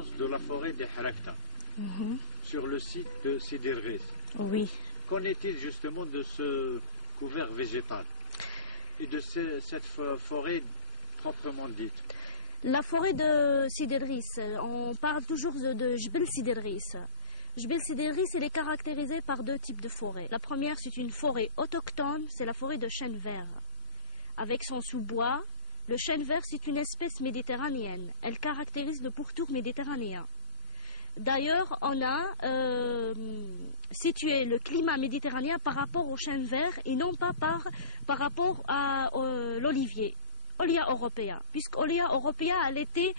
présence de la forêt de Harakta sur le site de Sidi El-Ghith. Oui. Qu'en est-il justement de ce couvert végétal et de cette forêt proprement dite? La forêt de Sidi El-Ghith, on parle toujours de Jbel Sidi El-Ghith. Jbel Sidi El-Ghith, elle est caractérisée par deux types de forêts. La première, c'est une forêt autochtone, c'est la forêt de chêne vert. Avec son sous-bois, le chêne vert, c'est une espèce méditerranéenne. Elle caractérise le pourtour méditerranéen. D'ailleurs, on a situé le climat méditerranéen par rapport au chêne vert et non pas par rapport à l'olivier. Olia européa, puisque Olia européa, elle est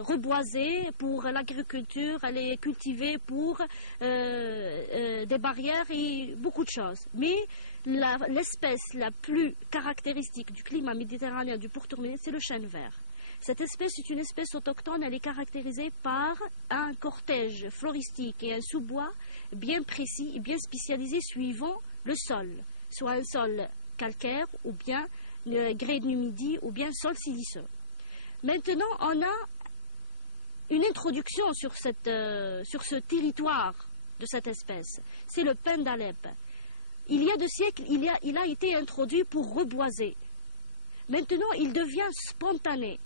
reboisée pour l'agriculture, elle est cultivée pour des barrières et beaucoup de choses. Mais l'espèce la plus caractéristique du climat méditerranéen, du pourtour méditerranéen, c'est le chêne vert. Cette espèce est une espèce autochtone, elle est caractérisée par un cortège floristique et un sous-bois bien précis et bien spécialisé suivant le sol, soit un sol calcaire ou bien grès humide ou bien sol siliceux. Maintenant, on a une introduction sur ce territoire de cette espèce. C'est le pin d'Alep. Il y a 2 siècles, il a été introduit pour reboiser. Maintenant, il devient spontané.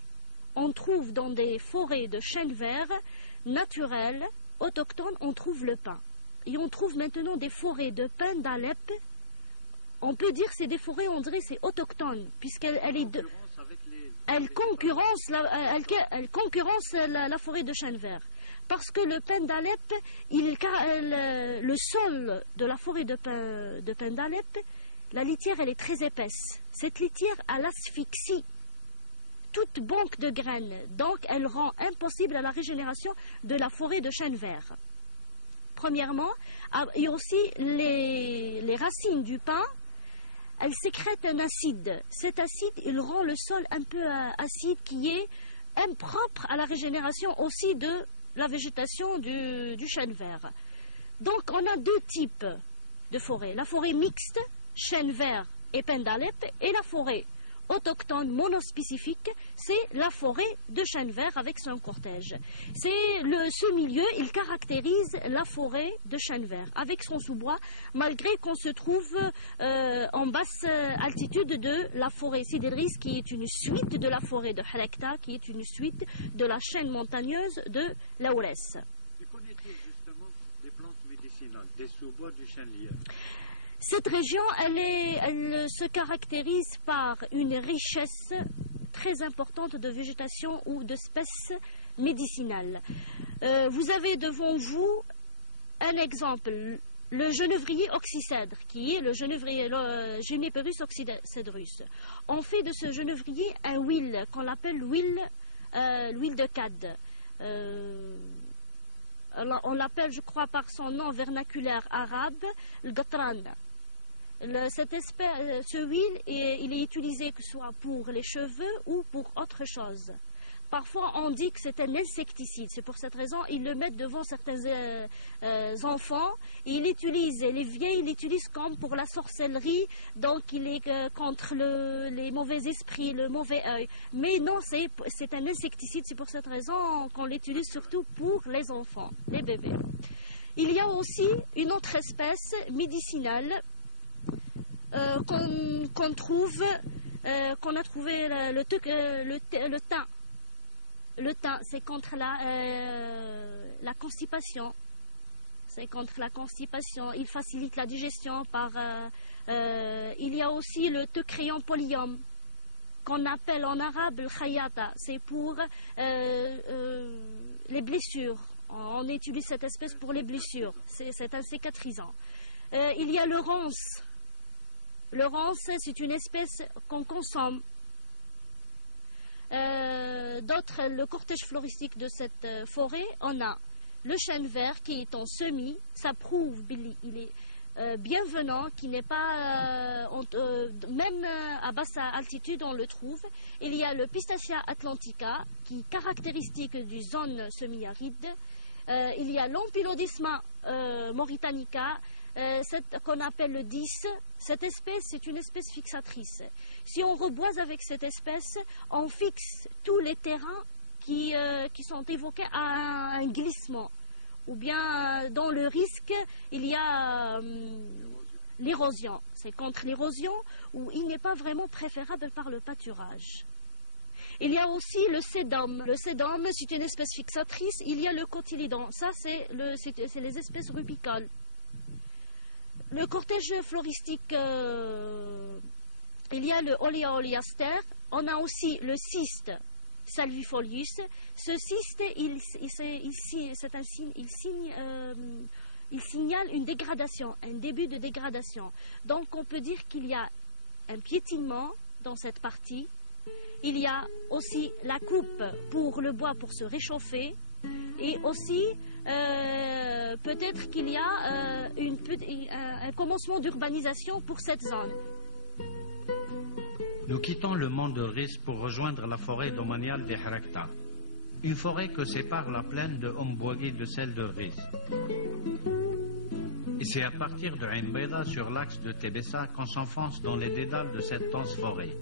On trouve dans des forêts de chêne vert naturelles, autochtones, on trouve le pin. Et on trouve maintenant des forêts de pin d'Alep. On peut dire que c'est des forêts, on dirait c'est autochtone, puisqu'elle concurrence la forêt de chêne vert. Parce que le pin d'Alep, le sol de la forêt de pin d'Alep, la litière, elle est très épaisse. Cette litière, elle asphyxie toute banque de graines. Donc, elle rend impossible la régénération de la forêt de chêne vert. Premièrement, et aussi les racines du pin, elles sécrètent un acide. Cet acide, il rend le sol un peu acide qui est impropre à la régénération aussi de la végétation du chêne vert. Donc, on a 2 types de forêts. La forêt mixte, chêne vert et pin d'Alep, et la forêt autochtone monospécifique, c'est la forêt de chêne vert avec son cortège. Ce milieu, il caractérise la forêt de chêne vert avec son sous-bois, malgré qu'on se trouve en basse altitude de la forêt Sidi El-Ghith, qui est une suite de la forêt de Harakta, qui est une suite de la chaîne montagneuse de l'Aurès. Que connaît-il justement des plantes médicinales, des sous-bois du chêne lièvre? Cette région, elle se caractérise par une richesse très importante de végétation ou d'espèces médicinales. Vous avez devant vous un exemple, le genévrier oxycèdre, qui est le genévrier Juniperus oxycedrus. On fait de ce genévrier un huile qu'on appelle l'huile de cad. On l'appelle, je crois, par son nom vernaculaire arabe, le gatran. Ce huile, il est utilisé que ce soit pour les cheveux ou pour autre chose. Parfois, on dit que c'est un insecticide. C'est pour cette raison ils le mettent devant certains enfants. Et les vieilles, ils l'utilisent comme pour la sorcellerie. Donc, il est contre les mauvais esprits, le mauvais œil. Mais non, c'est un insecticide. C'est pour cette raison qu'on l'utilise surtout pour les enfants, les bébés. Il y a aussi une autre espèce médicinale qu'on a trouvé le thym. Le thym, c'est contre la constipation. C'est contre la constipation. Il facilite la digestion il y a aussi le teucréon polyum, qu'on appelle en arabe le khayata. C'est pour les blessures. On utilise cette espèce pour les blessures. C'est un cicatrisant. Il y a le ronce. Le ronce, c'est une espèce qu'on consomme. Le cortège floristique de cette forêt, on a le chêne vert qui est en semis. Ça prouve qu'il est bienvenant, qui n'est pas même à basse altitude on le trouve. Il y a le Pistacia atlantica qui est caractéristique du zone semi-aride. Il y a l'Ampylodisma mauritanica, qu'on appelle le 10. Cette espèce, c'est une espèce fixatrice. Si on reboise avec cette espèce, on fixe tous les terrains qui sont évoqués à un glissement. Ou bien dans le risque, il y a l'érosion. C'est contre l'érosion où il n'est pas vraiment préférable par le pâturage. Il y a aussi le sédum. Le sédum, c'est une espèce fixatrice. Il y a le cotylédon. Ça, c'est les espèces rubicoles. Le cortège floristique, il y a le Olea-Oleaster. On a aussi le cyste salvifolius. Ce cyste, il signale une dégradation, un début de dégradation. Donc, on peut dire qu'il y a un piétinement dans cette partie. Il y a aussi la coupe pour le bois pour se réchauffer. Et aussi, peut-être qu'il y a un commencement d'urbanisation pour cette zone. Nous quittons le mont de Ris pour rejoindre la forêt domaniale des Harakta, une forêt que sépare la plaine de Ombouagui de celle de Ris. Et c'est à partir de Ain Beida sur l'axe de Tébessa qu'on s'enfonce dans les dédales de cette dense forêt.